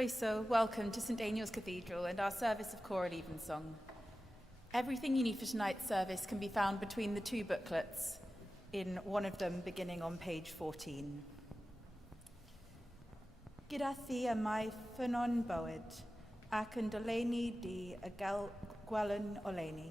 Croeso, welcome to St Daniel's Cathedral and our service of Choral Evensong. Everything you need for tonight's service can be found between the two booklets, in one of them beginning on page 14. Gyda thi y mae ffynon bywyd, ac yn dolenni di y gwelyn oleni.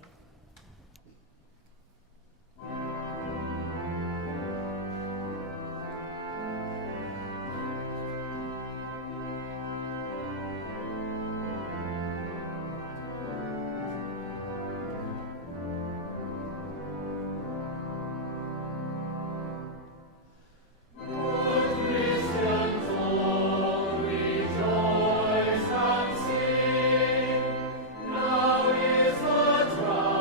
Now is the trial.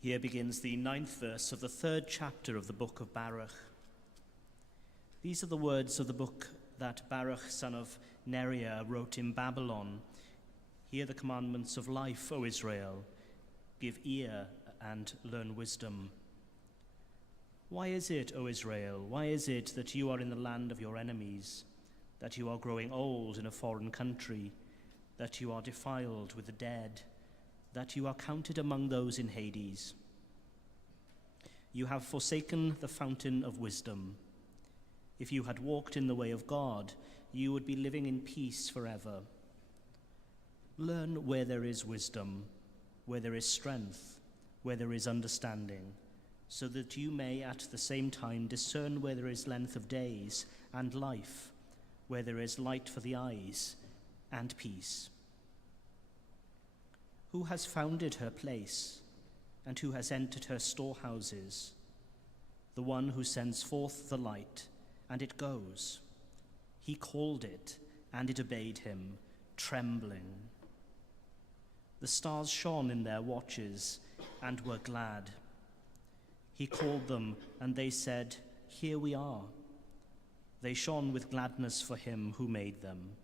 Here begins the 9th verse of the 3rd chapter of the book of Baruch. These are the words of the book that Baruch, son of Neriah, wrote in Babylon. Hear the commandments of life, O Israel. Give ear and learn wisdom. Why is it, O Israel, why is it that you are in the land of your enemies, that you are growing old in a foreign country, that you are defiled with the dead, that you are counted among those in Hades? You have forsaken the fountain of wisdom. If you had walked in the way of God, you would be living in peace forever. Learn where there is wisdom, where there is strength, where there is understanding, so that you may at the same time discern where there is length of days and life, where there is light for the eyes and peace. Who has founded her place, and who has entered her storehouses? The one who sends forth the light, and it goes. He called it, and it obeyed him, trembling. The stars shone in their watches, and were glad. He called them, and they said, "Here we are." They shone with gladness for him who made them.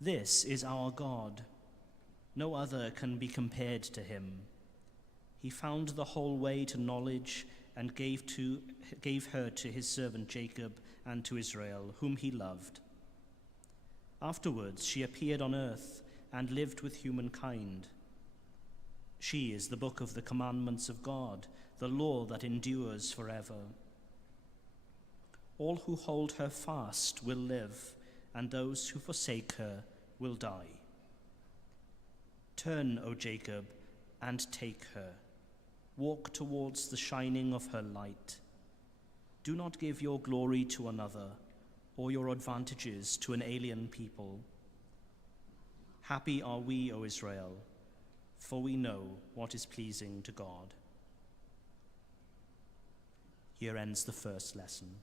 This is our God. No other can be compared to him. He found the whole way to knowledge and gave her to his servant Jacob and to Israel, whom he loved. Afterwards she appeared on earth and lived with humankind. She is the book of the commandments of God, the law that endures forever. All who hold her fast will live, and those who forsake her will die. Turn, O Jacob, and take her. Walk towards the shining of her light. Do not give your glory to another, or your advantages to an alien people. Happy are we, O Israel, for we know what is pleasing to God. Here ends the first lesson.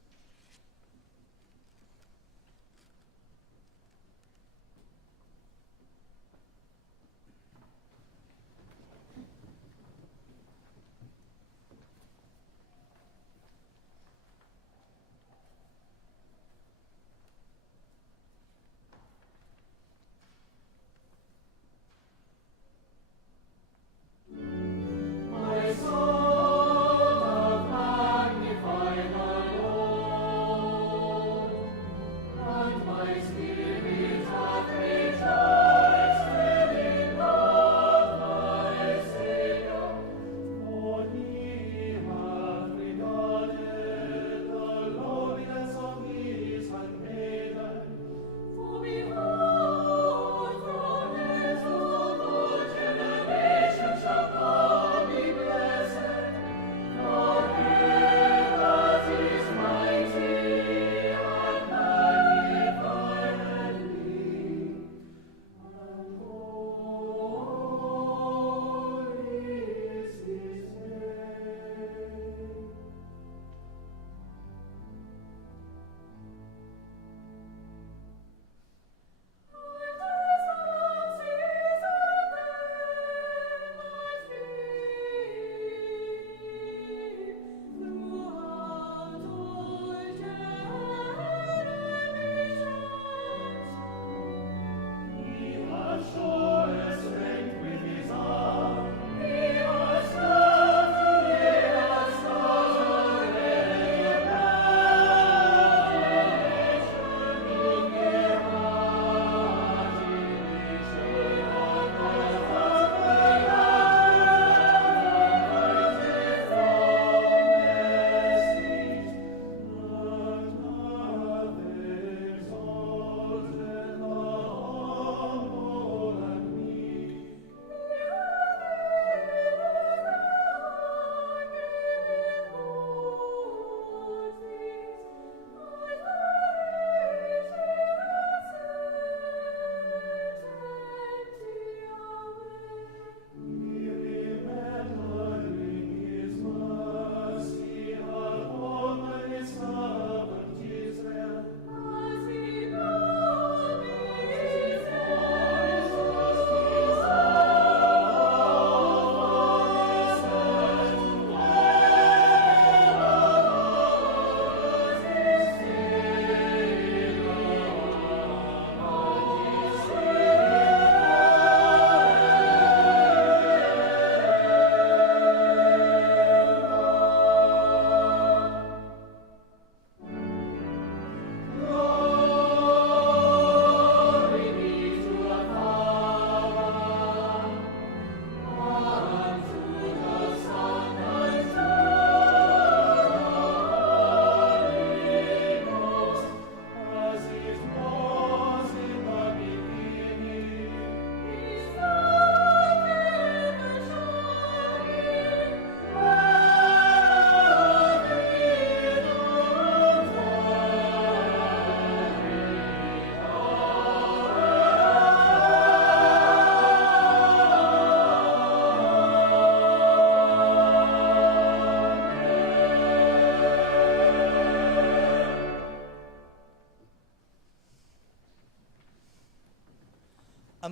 My soul doth magnify the Lord.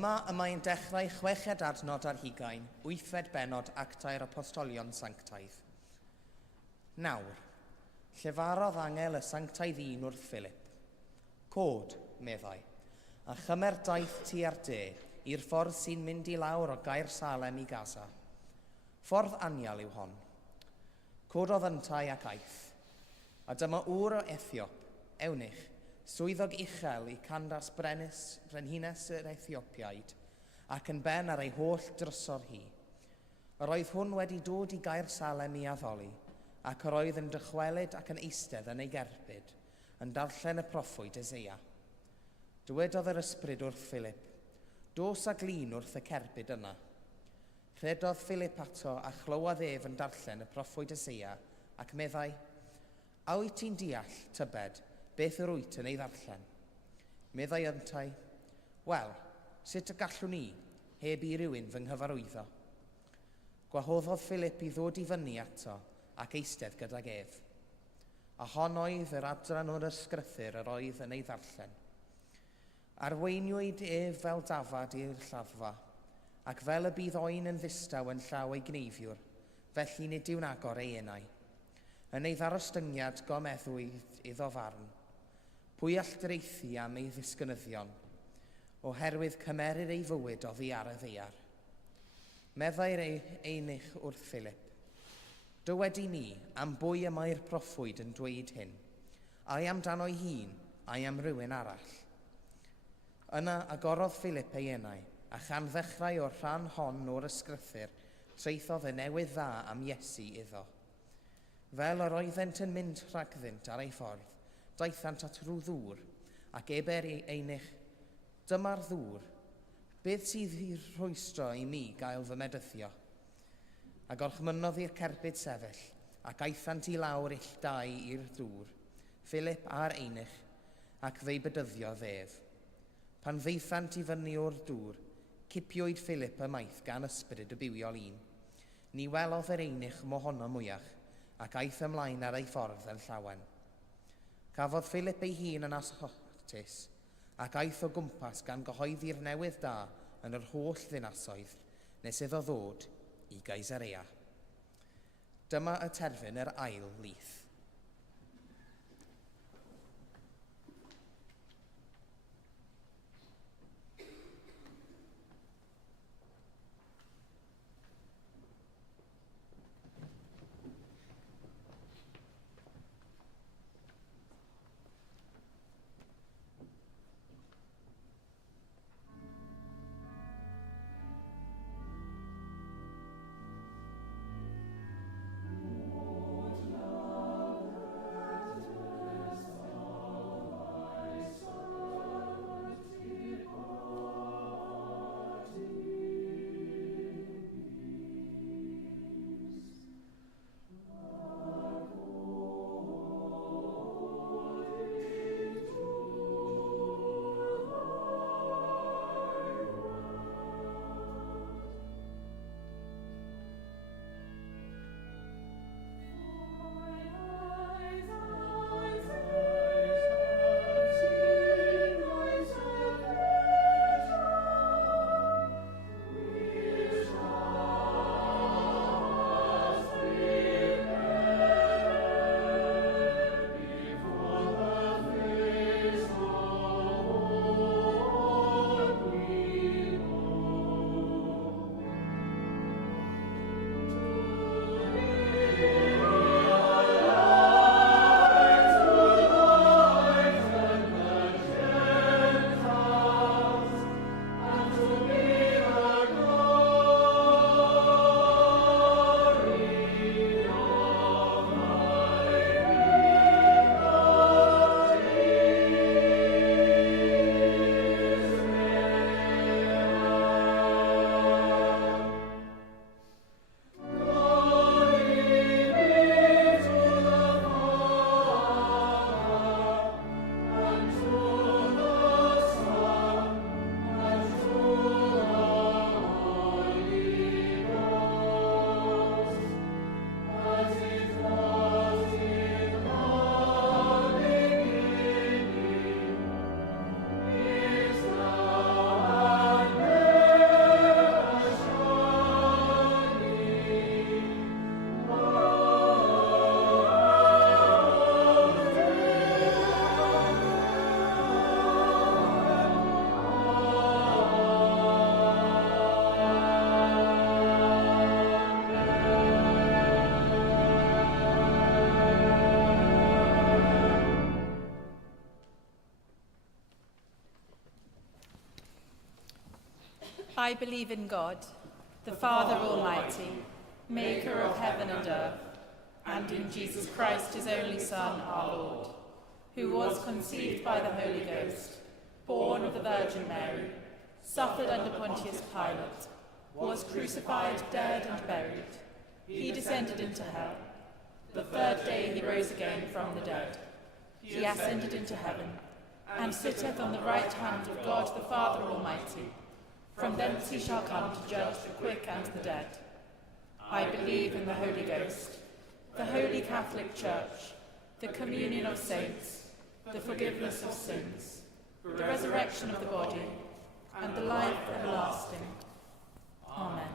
Yma mae'n dechrau 6 adnod ar 20, 8 bennod Actau'r Apostolion Sanctaidd. Nawr, llefarodd angel y sanctaidd un wrth Philip. Cod, meddai, a chymer daith tu ar de i'r ffordd sy'n mynd i lawr o Gaer Salem i Gaza. Ffordd anial yw hon. Cododd yntau ac aeth, a dyma ŵr o Ethiop, Ewnich, swyddog uchel i Candace Brenhines yr Ethiopiaid, ac yn ben ar ei holl drysor hi. Yr oedd hwn wedi dod i Gaer Salem i addoli, ac yr oedd yn dychwelyd ac yn eistedd yn ei gerbyd, yn darllen y proffwyd Eseia. Dywedodd yr ysbryd wrth Philip, dos a glin wrth y cerbyd yna. Rhedodd Philip ato a chlywodd ef yn darllen y proffwyd Eseia, ac meddai, a wyt ti'n deall, tybed, beth yr wyt yn ei ddarllen? Meddai yntau, wel, sut y gallwn ni, heb i rywun fy nghyfarwyddo? Gwahoddodd Philip i ddod i fyny ato ac eistedd gydag ef. A hon oedd yr adran o'r ysgrythyr yr oedd yn ei ddarllen. Arweiniwyd ef fel dafad i'r lladdfa, ac fel y bydd oen yn ddistaw yn llaw ei gneifiwr, felly nid yw'n agor ei enau. Yn ei ddarostyngiad gomeddwyd iddo farn, pwy all dreithi am ei ddisgynyddion, oherwydd cymerir ei fywyd oddi ar y ddaear. Meddai'r Einich wrth Philip, dywedi ni am bwy y mae'r proffwyd yn dweud hyn, ai amdano'i hun, ai am rywun arall. Yna agorodd Philip ei enau, a chan ddechrau o'r rhan hon o'r ysgrythyr, treithodd y newydd dda am Iesu iddo. Fel yr oeddent yn mynd rhagddynt ar ei ffordd, daethant at rhyw ddŵr, ac eber Einich, dyma'r ddŵr, beth sydd i'r rhwystro i mi gael fy medyddio? A gorchmynnodd i'r cerbyd sefyll, ac aethant i lawr illtau i'r dŵr, Philip a'r Einich, ac fe'i bedyddiodd ef. Pan ddeithant i fyny o'r dŵr, cipiwyd Philip ymaith gan ysbryd y bywiol un. Ni welodd yr Einich mohono mwyach, ac aeth ymlaen ar ei ffordd yn llawen. Cafodd Philip ei hun yn ashotus, ac aeth o gwmpas gan gyhoeddi'r newydd da yn yr holl ddinasoedd, nes iddo ddod i Gaesarea. Dyma y terfyn yr ail lith. I believe in God, the Father Almighty, maker of heaven and earth, and in Jesus Christ, his only Son, our Lord, who was conceived by the Holy Ghost, born of the Virgin Mary, suffered under Pontius Pilate, was crucified, dead, and buried. He descended into hell. The third day he rose again from the dead. He ascended into heaven, and sitteth on the right hand of God the Father Almighty. From thence he shall come to judge the quick and the dead. I believe in the Holy Ghost, the Holy Catholic Church, the communion of saints, the forgiveness of sins, the resurrection of the body, and the life everlasting. Amen.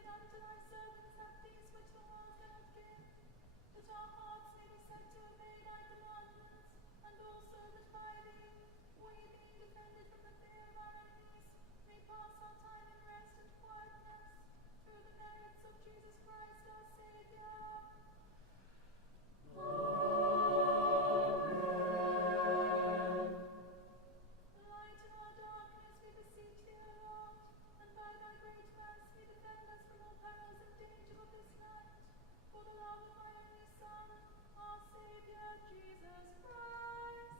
Give unto thy servants that peace which the world cannot give, that our hearts may be set to obey thy commandments, and also that by thee, we being defended from the fear of our enemies, may pass our time in rest and quietness, through the merits of Jesus Christ our Saviour. Lighten our darkness, we beseech thee, O Lord, and by thy great mercy defend us from all perils and danger of this night, for the love of thy only Son, our Saviour, Jesus Christ.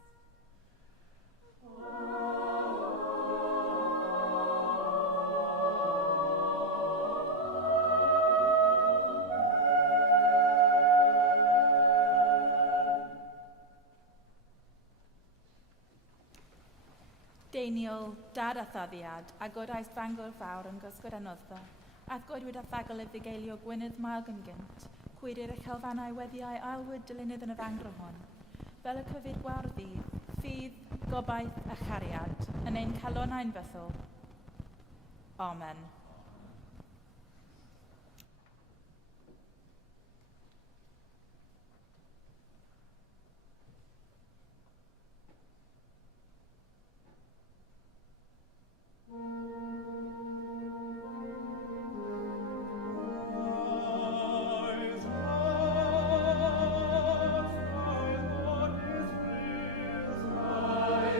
Deiniol, dad a thaddiad, a godais Bangor fawr yn gysgod anoddfa, ath godwyd a thagol y ddigeilio Gwynydd Mael Gynggynt, cwyrir y chelfannau weddiau ailwyd dylunydd yn y fangro hon. Fel y cyfyd gwawrddydd, ffydd, gobaith a chariad, yn ein calonau'n fythol. Amen.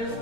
Is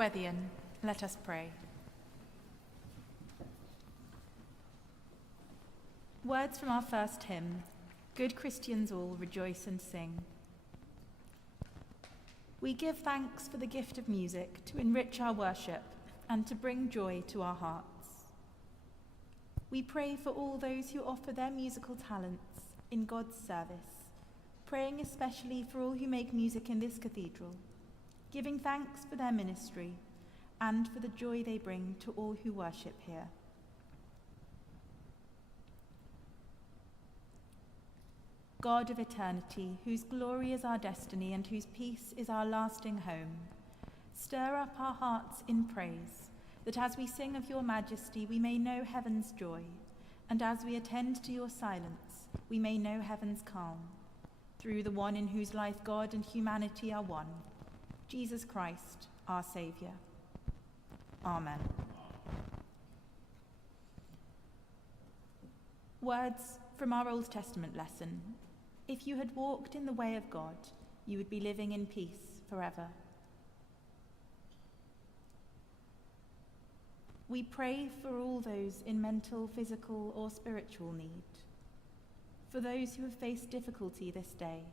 Gweddian, let us pray. Words from our first hymn, Good Christians all, rejoice and sing. We give thanks for the gift of music to enrich our worship and to bring joy to our hearts. We pray for all those who offer their musical talents in God's service, praying especially for all who make music in this cathedral, giving thanks for their ministry and for the joy they bring to all who worship here. God of eternity, whose glory is our destiny and whose peace is our lasting home, stir up our hearts in praise, that as we sing of your majesty, we may know heaven's joy, and as we attend to your silence, we may know heaven's calm, through the one in whose life God and humanity are one, Jesus Christ, our Saviour. Amen. Words from our Old Testament lesson. If you had walked in the way of God, you would be living in peace forever. We pray for all those in mental, physical, or spiritual need, for those who have faced difficulty this day,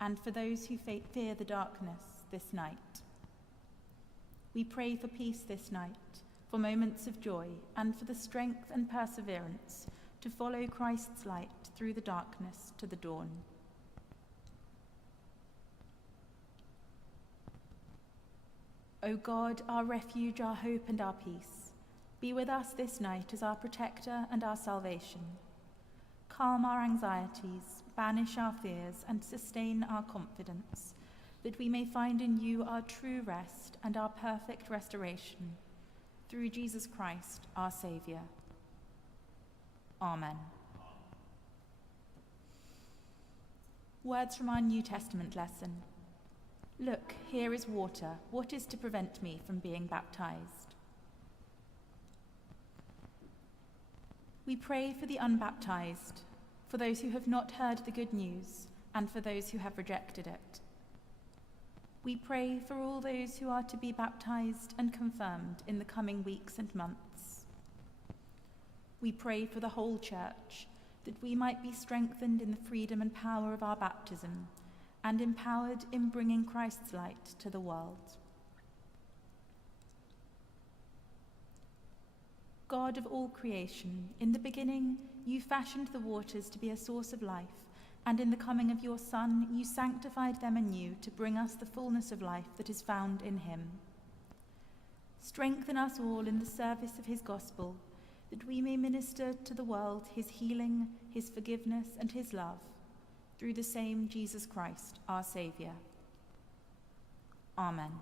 and for those who fear the darkness this night. We pray for peace this night, for moments of joy, and for the strength and perseverance to follow Christ's light through the darkness to the dawn. O God, our refuge, our hope, and our peace, be with us this night as our protector and our salvation. Calm our anxieties, banish our fears, and sustain our confidence, that we may find in you our true rest and our perfect restoration, through Jesus Christ, our Saviour. Amen. Words from our New Testament lesson. Look, here is water. What is to prevent me from being baptized? We pray for the unbaptized, for those who have not heard the good news, and for those who have rejected it. We pray for all those who are to be baptized and confirmed in the coming weeks and months. We pray for the whole Church, that we might be strengthened in the freedom and power of our baptism, and empowered in bringing Christ's light to the world. God of all creation, in the beginning you fashioned the waters to be a source of life, and in the coming of your Son you sanctified them anew to bring us the fullness of life that is found in him. Strengthen us all in the service of his gospel, that we may minister to the world his healing, his forgiveness, and his love, through the same Jesus Christ, our Saviour. Amen.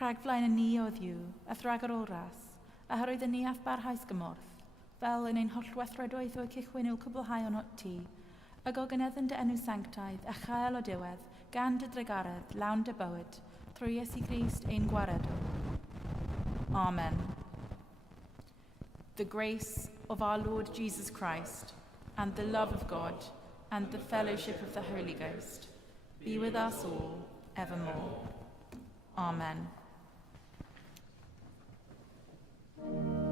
Rhagflaen yn ni o ddiw, a thrag ar ôl ras, a hyrwyd yn ni ath barhaus gymorth, fel yn ein holl weithredoedd o'i cychwyn i'w cwblhau o not ti, a gogyneddyn dy enw sanctaidd, a chael o diwedd, gan dy dregaredd, lawn dy bywyd, trwy Iesu Grist ein gwaredw. Amen. The grace of our Lord Jesus Christ, and the love of God, and the fellowship of the Holy Ghost, be with us all, evermore. Amen. Alleluia.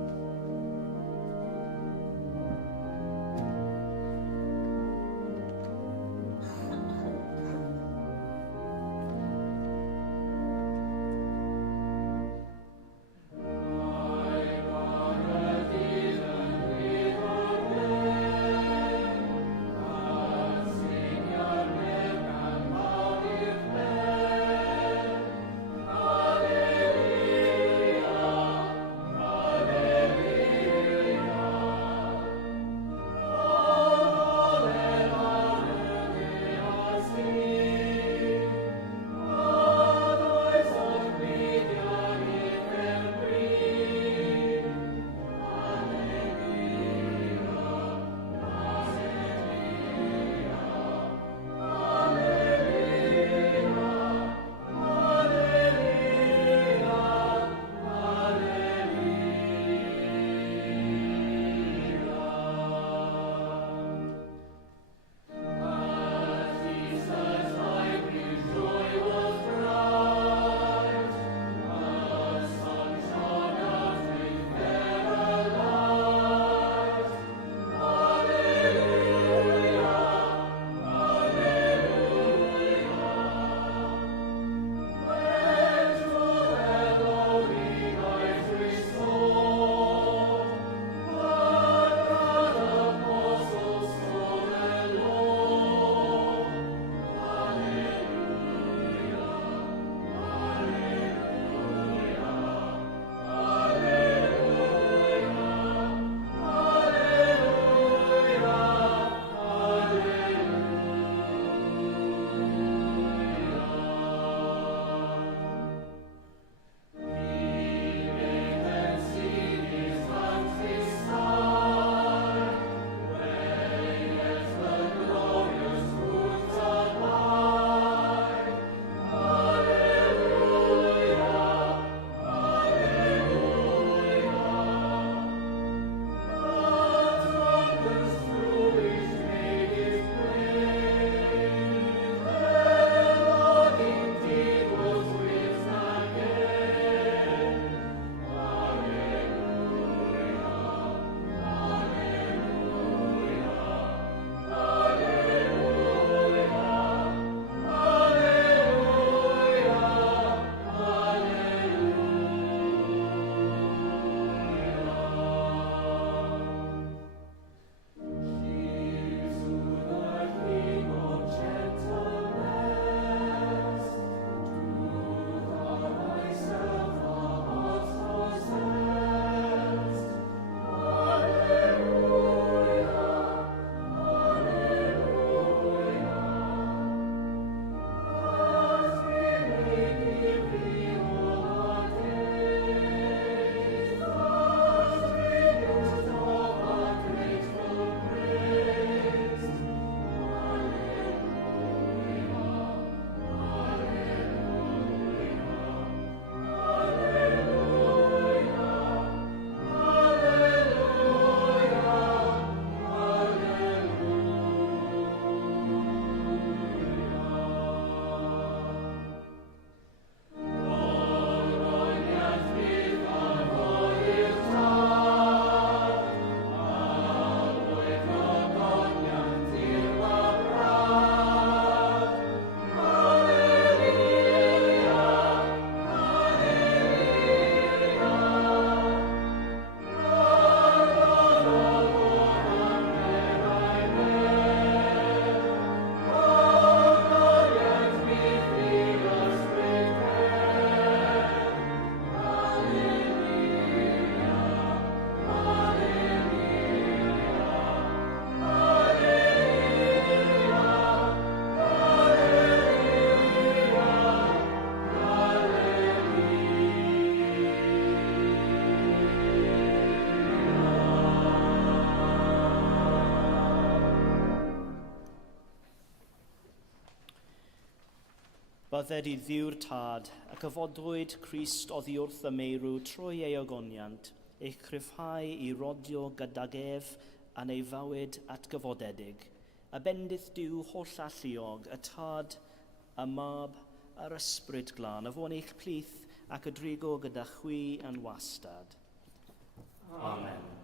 Bydded i ddiw'r tad, ac yfodwyd Crist oddi wrth y meirw trwy ei ogoniant, eich cryfhau i rodio gydag ef a'n ei fywyd atgyfodedig, a bendith diw holl alluog, y tad, y mab, a'r ysbryd glân, a fo'n eich plith ac y drigo gyda chwi yn wastad. Amen. Amen.